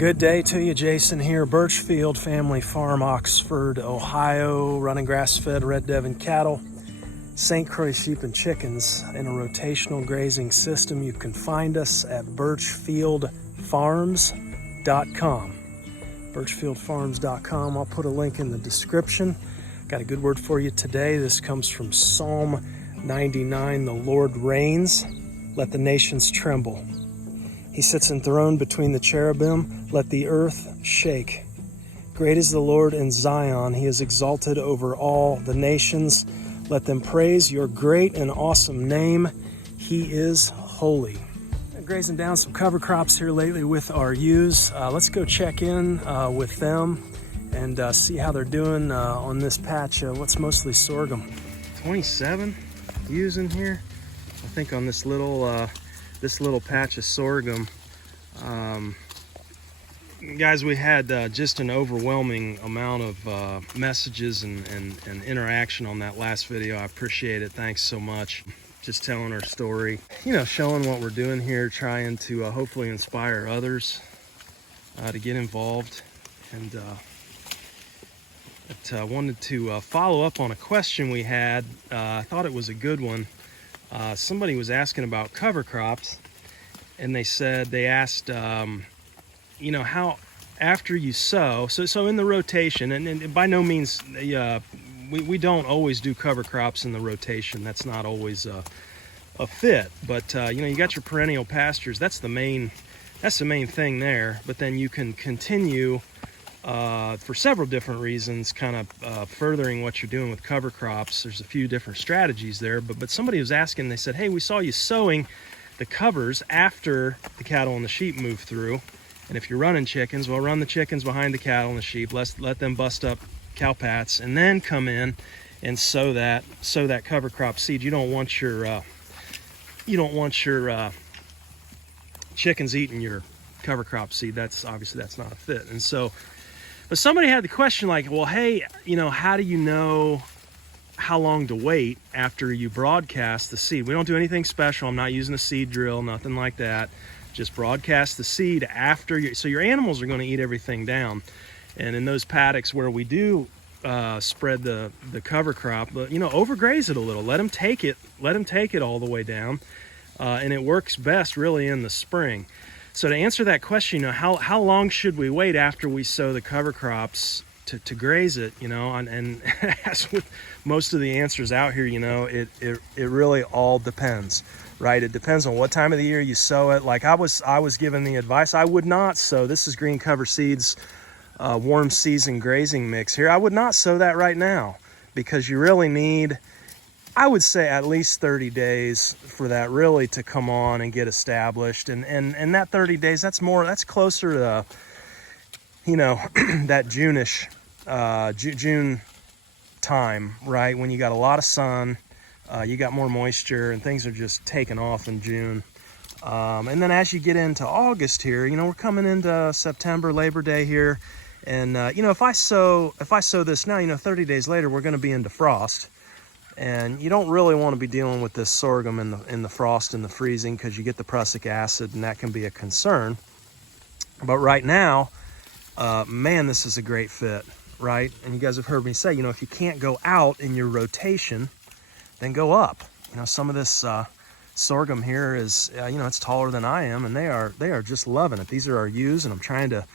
Good day to you, Jason here, Birchfield Family Farm, Oxford, Ohio, running grass-fed Red Devon cattle, St Croix sheep and chickens in a rotational grazing system. You can find us at birchfieldfarms.com. birchfieldfarms.com. I'll put a link in the description. Got a good word for you today. This comes from Psalm 99. The Lord reigns, let the nations tremble. He sits enthroned between the cherubim, let the earth shake. Great is the Lord in Zion, he is exalted over all the nations. Let them praise your great and awesome name. He is holy. I'm grazing down some cover crops here lately with our ewes. Let's go check in with them and see how they're doing on this patch. What's mostly sorghum. 27 ewes in here. I think on this little patch of sorghum. Guys, we had just an overwhelming amount of messages and interaction on that last video. I appreciate it. Thanks so much. Just telling our story, you know, showing what we're doing here, trying to hopefully inspire others to get involved. And I wanted to follow up on a question we had. I thought it was a good one. Somebody was asking about cover crops, and they asked, you know, how after you sow, so in the rotation, and by no means, we don't always do cover crops in the rotation. That's not always a fit, but you know, you got your perennial pastures. That's the main thing there. But then you can continue for several different reasons, kind of furthering what you're doing with cover crops. There's a few different strategies there, but somebody was asking, they said, hey, we saw you sowing the covers after the cattle and the sheep move through. And if you're running chickens, well, run the chickens behind the cattle and the sheep. Let them bust up cow pats, and then come in and sow that cover crop seed. You don't want your chickens eating your cover crop seed. That's obviously not a fit. And so, but somebody had the question like, well, hey, you know, how do you know how long to wait after you broadcast the seed? We don't do anything special. I'm not using a seed drill, nothing like that. Just broadcast the seed after so your animals are going to eat everything down. And in those paddocks where we do spread the cover crop, but you know, overgraze it a little. Let them take it all the way down, and it works best really in the spring. So to answer that question, you know, how long should we wait after we sow the cover crops to graze it, you know? And as with most of the answers out here, you know, it really all depends, right? It depends on what time of the year you sow it. Like I was given the advice, I would not sow, this is Green Cover Seeds warm season grazing mix here. I would not sow that right now, because you really need, I would say, at least 30 days for that really to come on and get established. And that 30 days, that's closer to, you know, that June-ish, June time, right? When you got a lot of sun, you got more moisture, and things are just taking off in June. And then as you get into August here, you know, we're coming into September, Labor Day here. And, you know, if I sow this now, you know, 30 days later, we're going to be into frost. And you don't really want to be dealing with this sorghum in the frost and the freezing, because you get the prussic acid, and that can be a concern. But right now, man, this is a great fit, right? And you guys have heard me say, you know, if you can't go out in your rotation, then go up. You know, some of this sorghum here is, you know, it's taller than I am, and they are just loving it. These are our ewes, and I'm trying to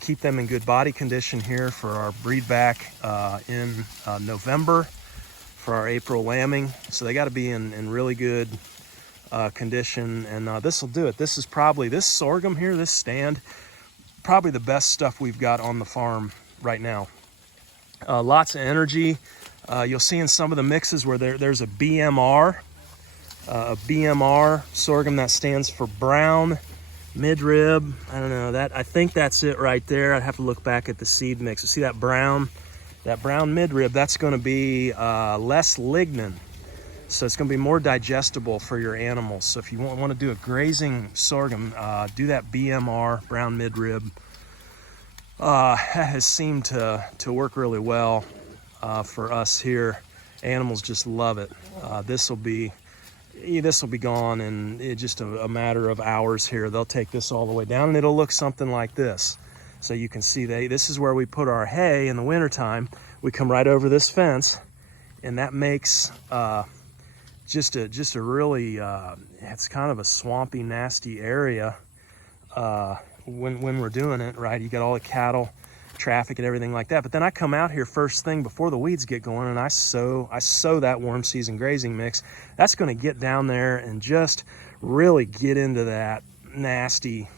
keep them in good body condition here for our breed back in November for our April lambing. So they got to be in really good condition, and this will do it. This is probably, this sorghum here, this stand, probably the best stuff we've got on the farm right now. Lots of energy. You'll see in some of the mixes where there's a BMR sorghum, that stands for brown midrib. I don't know, I think that's it right there. I'd have to look back at the seed mix. You see that brown midrib, that's going to be less lignin, so it's going to be more digestible for your animals. So if you want to do a grazing sorghum, do that BMR, brown midrib. That has seemed to work really well for us here. Animals just love it. This will be gone in just a matter of hours here. They'll take this all the way down, and it'll look something like this. So you can see this is where we put our hay in the wintertime. We come right over this fence, and that makes just a really, it's kind of a swampy, nasty area when we're doing it, right? You got all the cattle, traffic and everything like that. But then I come out here first thing before the weeds get going, and I sow that warm season grazing mix. That's going to get down there and just really get into that nasty,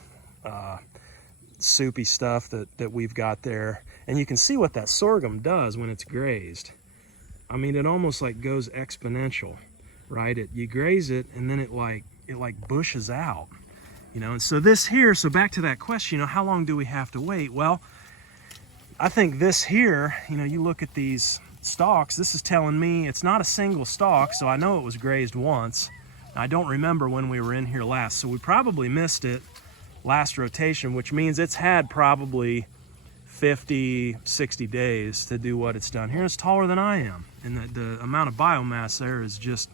soupy stuff that we've got there. And you can see what that sorghum does when it's grazed. I mean, it almost like goes exponential, right? You graze it, and then it like bushes out, you know. And so this here, so back to that question, you know, how long do we have to wait? Well, I think this here, you know, you look at these stalks, this is telling me it's not a single stalk, so I know it was grazed once. I don't remember when we were in here last, so we probably missed it last rotation, which means it's had probably 50, 60 days to do what it's done. Here it's taller than I am, and the amount of biomass there is just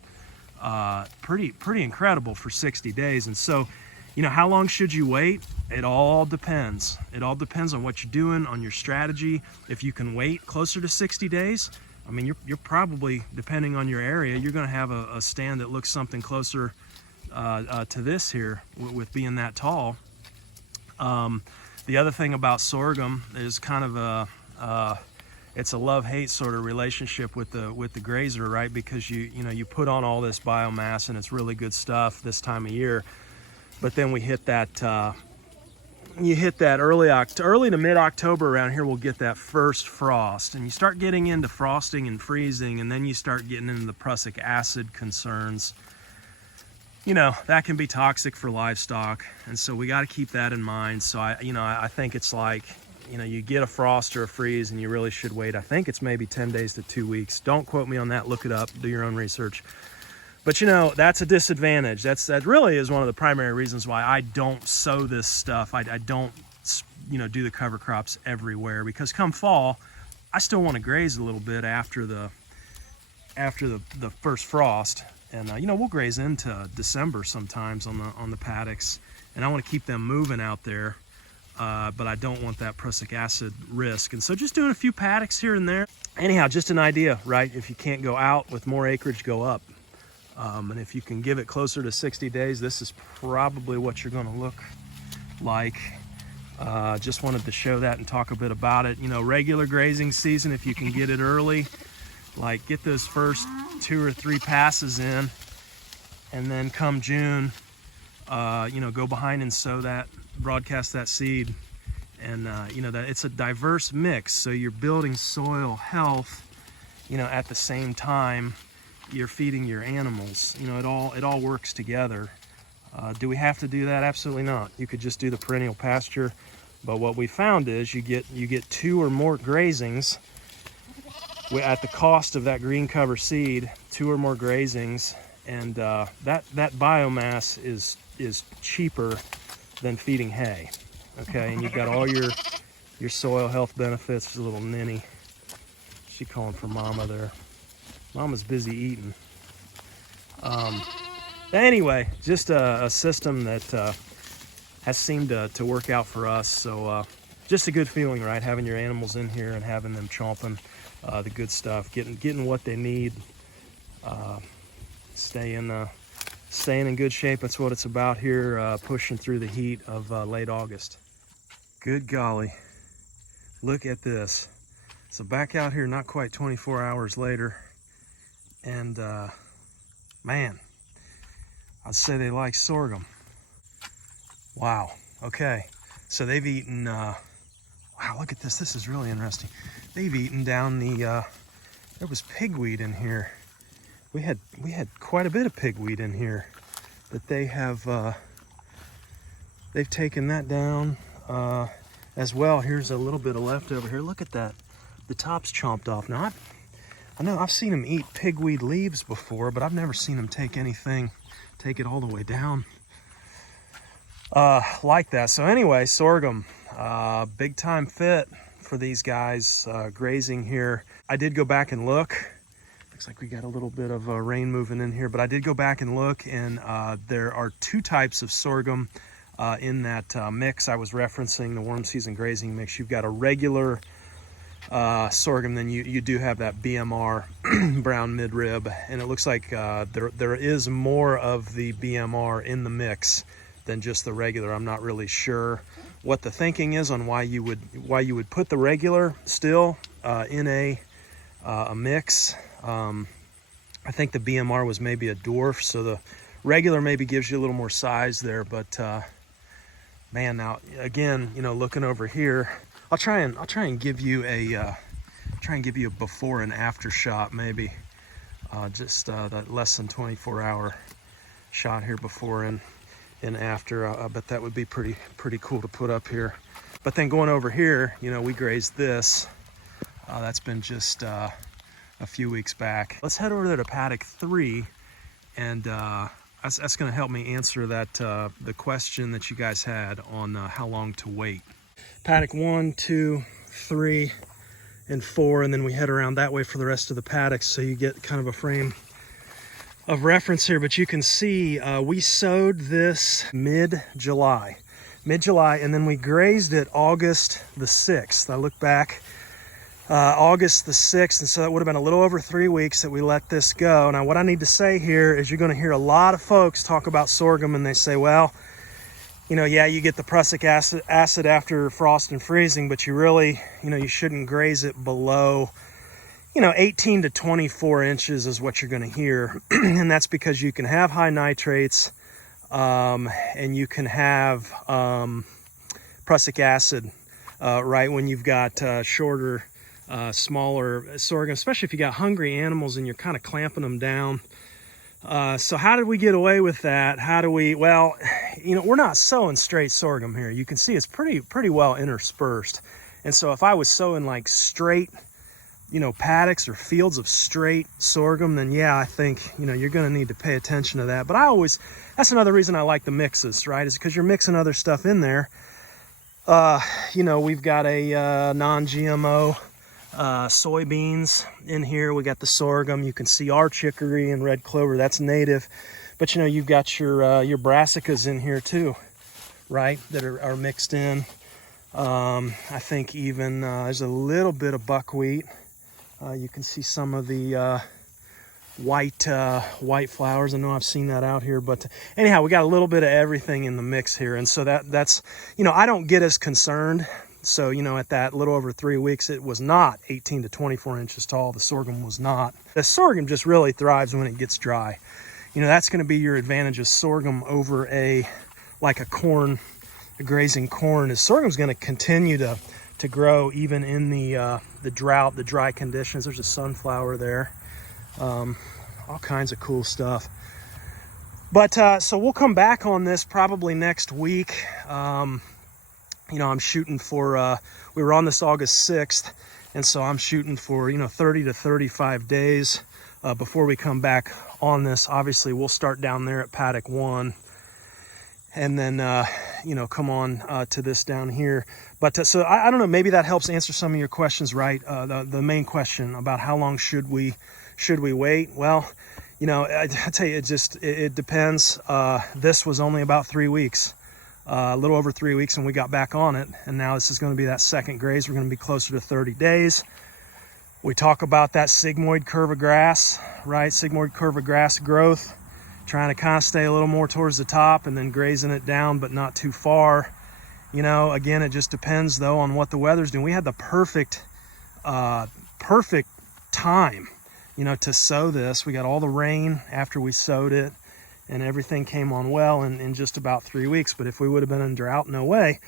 pretty incredible for 60 days. And so, you know, how long should you wait? It all depends. It all depends on what you're doing, on your strategy. If you can wait closer to 60 days, I mean, you're probably, depending on your area, you're going to have a stand that looks something closer to this here with being that tall. The other thing about sorghum is kind of it's a love-hate sort of relationship with the grazer, right? Because you put on all this biomass and it's really good stuff this time of year, but then we hit that you hit that early to mid-October around here. We'll get that first frost, and you start getting into frosting and freezing, and then you start getting into the prussic acid concerns. You know, that can be toxic for livestock, and so we got to keep that in mind. So I think it's like, you know, you get a frost or a freeze and you really should wait. I think it's maybe 10 days to 2 weeks. Don't quote me on that. Look it up. Do your own research. But, you know, that's a disadvantage. That really is one of the primary reasons why I don't sow this stuff. I don't, you know, do the cover crops everywhere, because come fall, I still want to graze a little bit after the first frost. And, you know, we'll graze into December sometimes on the paddocks, and I want to keep them moving out there. But I don't want that prussic acid risk. And so just doing a few paddocks here and there. Anyhow, just an idea, right? If you can't go out with more acreage, go up. And if you can give it closer to 60 days, this is probably what you're going to look like. Just wanted to show that and talk a bit about it. You know, regular grazing season, if you can get it early, like get those first 2 or 3 passes in, and then come June, you know, go behind and sow that, broadcast that seed. And you know, that it's a diverse mix, so you're building soil health, you know, at the same time you're feeding your animals. You know, it all works together. Do we have to do that? Absolutely not. You could just do the perennial pasture, but what we found is you get 2 or more grazings at the cost of that green cover seed. 2 or more grazings, and that biomass is cheaper than feeding hay. Okay, and you've got all your soil health benefits. There's a little ninny. She calling for mama there. Mama's busy eating. Anyway, just a system that has seemed to work out for us. So just a good feeling, right? Having your animals in here and having them chomping the good stuff, getting what they need, staying in good shape. That's what it's about here, pushing through the heat of late August. Good golly, look at this. So back out here not quite 24 hours later, and man, I'd say they like sorghum. Wow. Okay, so they've eaten, wow, look at this. This is really interesting. They've eaten down there was pigweed in here. We had quite a bit of pigweed in here, but they have they've taken that down as well. Here's a little bit of leftover here. Look at that. The top's chomped off. Now I know I've seen them eat pigweed leaves before, but I've never seen them take it all the way down like that. So anyway, sorghum, big time fit for these guys grazing here. I did go back and look. Looks like we got a little bit of rain moving in here, but I did go back and look, and there are 2 types of sorghum. in that mix I was referencing, the warm season grazing mix. You've got a regular sorghum, then you do have that BMR brown midrib, and it looks like there is more of the BMR in the mix than just the regular. I'm not really sure what the thinking is on why you would put the regular still in a mix. I think the BMR was maybe a dwarf, so the regular maybe gives you a little more size there. But man, now again, you know, looking over here, I'll try and give you a before and after shot, maybe just that less than 24-hour shot here before and after. I bet that would be pretty cool to put up here. But then going over here, you know, we grazed this. That's been just a few weeks back. Let's head over there to paddock 3, and that's going to help me answer that the question that you guys had on how long to wait. Paddock 1, 2, 3, and 4, and then we head around that way for the rest of the paddocks, so you get kind of a frame of reference here. But you can see we sowed this mid-July, and then we grazed it August the 6th. I look back, August the 6th, and so that would have been a little over 3 weeks that we let this go. Now what I need to say here is you're going to hear a lot of folks talk about sorghum, and they say, well, you know, yeah, you get the prussic acid after frost and freezing, but you really, you know, you shouldn't graze it below, you know, 18 to 24 inches is what you're going to hear. And that's because you can have high nitrates, and you can have prussic acid, right, when you've got shorter, smaller sorghum, especially if you got hungry animals and you're kind of clamping them down. So how did we get away with that? Well, you know, we're not sowing straight sorghum here. You can see it's pretty well interspersed. And so if I was sowing like straight, you know, paddocks or fields of straight sorghum, then yeah, I think, you know, you're going to need to pay attention to that. But that's another reason I like the mixes, right? Is because you're mixing other stuff in there. You know, we've got a non-GMO soybeans in here. We got the sorghum. You can see our chicory and red clover, that's native. But you know, you've got your brassicas in here too, right, that are mixed in. I think even there's a little bit of buckwheat. You can see some of the white flowers. I know I've seen that out here, but anyhow, we got a little bit of everything in the mix here. And so that's, you know, I don't get as concerned. So, you know, at that little over 3 weeks, it was not 18 to 24 inches tall. The sorghum was not. The sorghum just really thrives when it gets dry. You know, that's going to be your advantage of sorghum over like a grazing corn, is sorghum's going to continue to grow even in the drought, the dry conditions. There's a sunflower there. All kinds of cool stuff. But so we'll come back on this probably next week. You know, I'm shooting for, we were on this August 6th, and so I'm shooting for, you know, 30 to 35 days before we come back on this. Obviously, we'll start down there at paddock 1, and then, you know, come on to this down here. But so I don't know, maybe that helps answer some of your questions, right? The main question about how long should we wait? Well, you know, I tell you, it depends. This was only about 3 weeks. A little over 3 weeks, and we got back on it, and now this is going to be that second graze. We're going to be closer to 30 days. We talk about that sigmoid curve of grass, right? Sigmoid curve of grass growth, trying to kind of stay a little more towards the top and then grazing it down, but not too far. You know, again, it just depends though on what the weather's doing. We had the perfect time, you know, to sow this. We got all the rain after we sowed it, and everything came on well in just about 3 weeks. But if we would have been in drought, no way.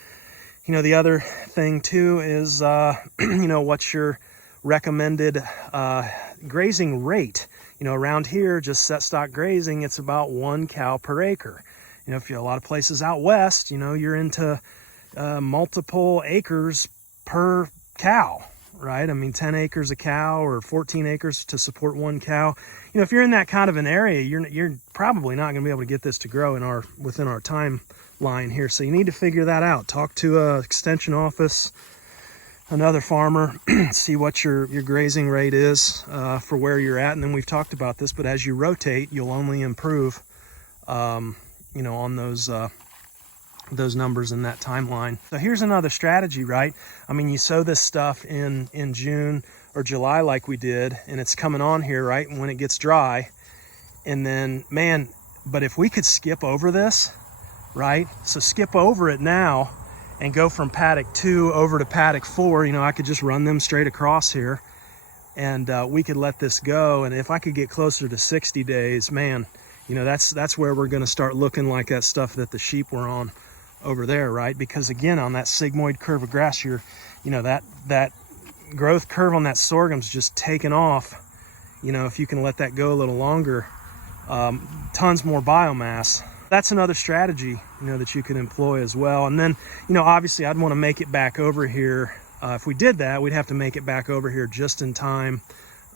You know, the other thing too is, you know, what's your recommended grazing rate? You know, around here, just set stock grazing, it's about 1 cow per acre. You know, if you're a lot of places out west, you know, you're into multiple acres per cow, right? I mean, 10 acres a cow or 14 acres to support 1 cow. You know, if you're in that kind of an area, you're probably not going to be able to get this to grow within our timeline here. So you need to figure that out. Talk to a extension office, another farmer, see what your grazing rate is for where you're at. And then we've talked about this, but as you rotate, you'll only improve, you know, on those those numbers in that timeline. So here's another strategy, right? I mean, you sow this stuff in June or July like we did, and it's coming on here, right, when it gets dry. And then, man, but if we could skip over this, right? So skip over it now and go from paddock 2 over to paddock 4. You know, I could just run them straight across here, and we could let this go. And if I could get closer to 60 days, man, you know, that's where we're going to start looking like that stuff that the sheep were on over there, right? Because again, on that sigmoid curve of grass, you know, that growth curve on that sorghum's just taken off. You know, if you can let that go a little longer, tons more biomass. That's another strategy, you know, that you can employ as well. And then, you know, obviously I'd want to make it back over here. If we did that, we'd have to make it back over here just in time,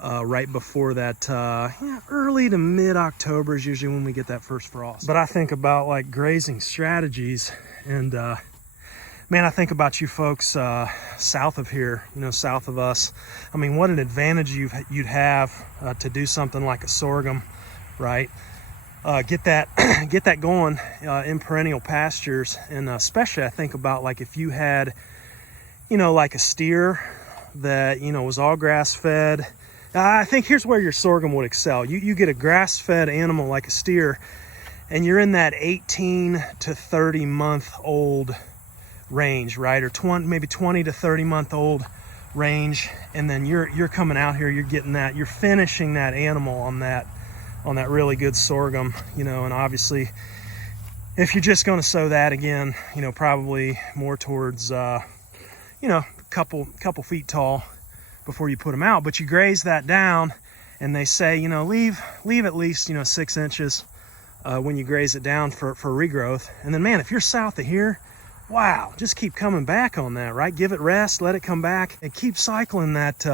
right before that, early to mid-October is usually when we get that first frost. But I think about like grazing strategies, and man, I think about you folks south of here, you know, south of us. I mean, what an advantage you'd have to do something like a sorghum, right? Get that going in perennial pastures. And especially I think about like if you had, you know, like a steer that, you know, was all grass fed. I think here's where your sorghum would excel. You get a grass fed animal like a steer, and you're in that 18 to 30 month old range, right? Or maybe 20 to 30 month old range. And then you're coming out here, you're getting that, you're finishing that animal on that really good sorghum, you know. And obviously if you're just going to sow that, again, you know, probably more towards you know, a couple feet tall before you put them out. But you graze that down, and they say, you know, leave at least, you know, 6 inches when you graze it down for regrowth. And then, man, if you're south of here, wow, just keep coming back on that, right? Give it rest, let it come back, and keep cycling that,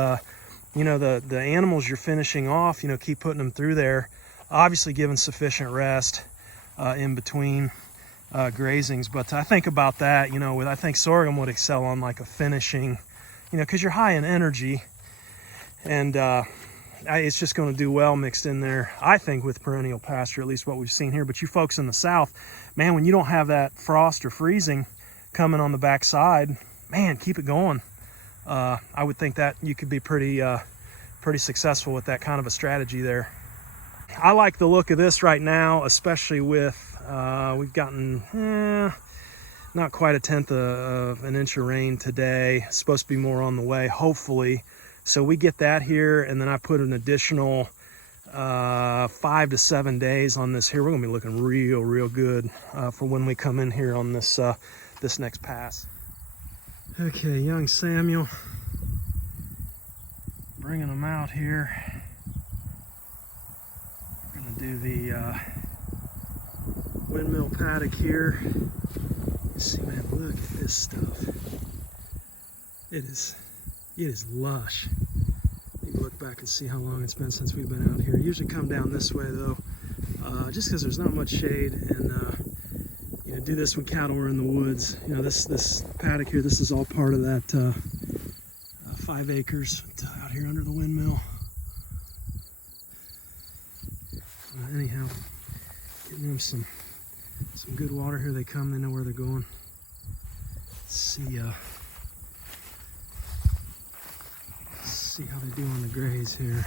you know, the animals you're finishing off, you know, keep putting them through there. Obviously giving sufficient rest in between grazings. But I think about that, you know, I think sorghum would excel on like a finishing, you know, because you're high in energy, and it's just going to do well mixed in there, I think, with perennial pasture, at least what we've seen here. But you folks in the south, man, when you don't have that frost or freezing coming on the backside, man, keep it going. I would think that you could be pretty successful with that kind of a strategy there. I like the look of this right now, especially with we've gotten not quite 1/10 of an inch of rain today. It's supposed to be more on the way, hopefully. So we get that here, and then I put an additional 5 to 7 days on this here. We're gonna be looking real good for when we come in here on this this next pass. Okay, young Samuel, bringing them out here. We're gonna do the Windmill Paddock here. See, man, look at this stuff. It is lush. You look back and see how long it's been since we've been out here. Usually come down this way though, just because there's not much shade, and you know, do this when cattle are in the woods. You know, this paddock here, this is all part of that 5 acres out here under the windmill. Anyhow, getting them some good water here. They come, they know where they're going. Let's see how they do on the graze here.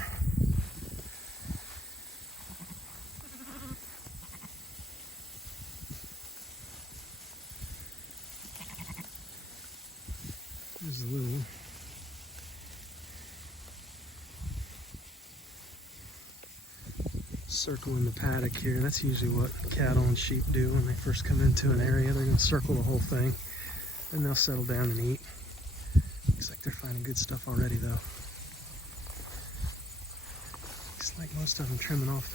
There's a little one. Circling the paddock here. That's usually what cattle and sheep do when they first come into an area. They're going to circle the whole thing, and they'll settle down and eat. Looks like they're finding good stuff already though. Looks like most of them trimming off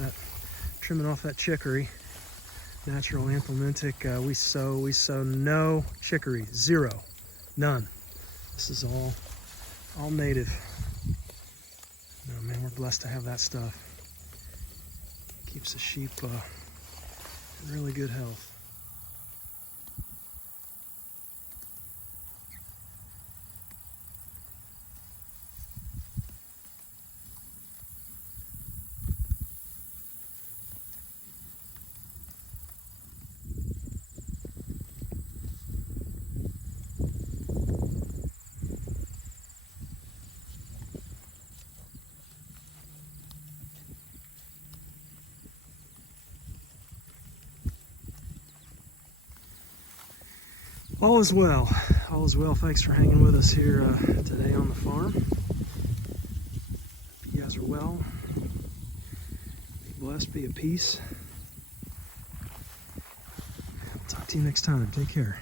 that chicory. Natural anthelmintic. We sow no chicory, zero, none. This is all native. Oh man, we're blessed to have that stuff. Keeps the sheep in really good health. All is well. All is well. Thanks for hanging with us here today on the farm. Hope you guys are well. Be blessed. Be at peace. Talk to you next time. Take care.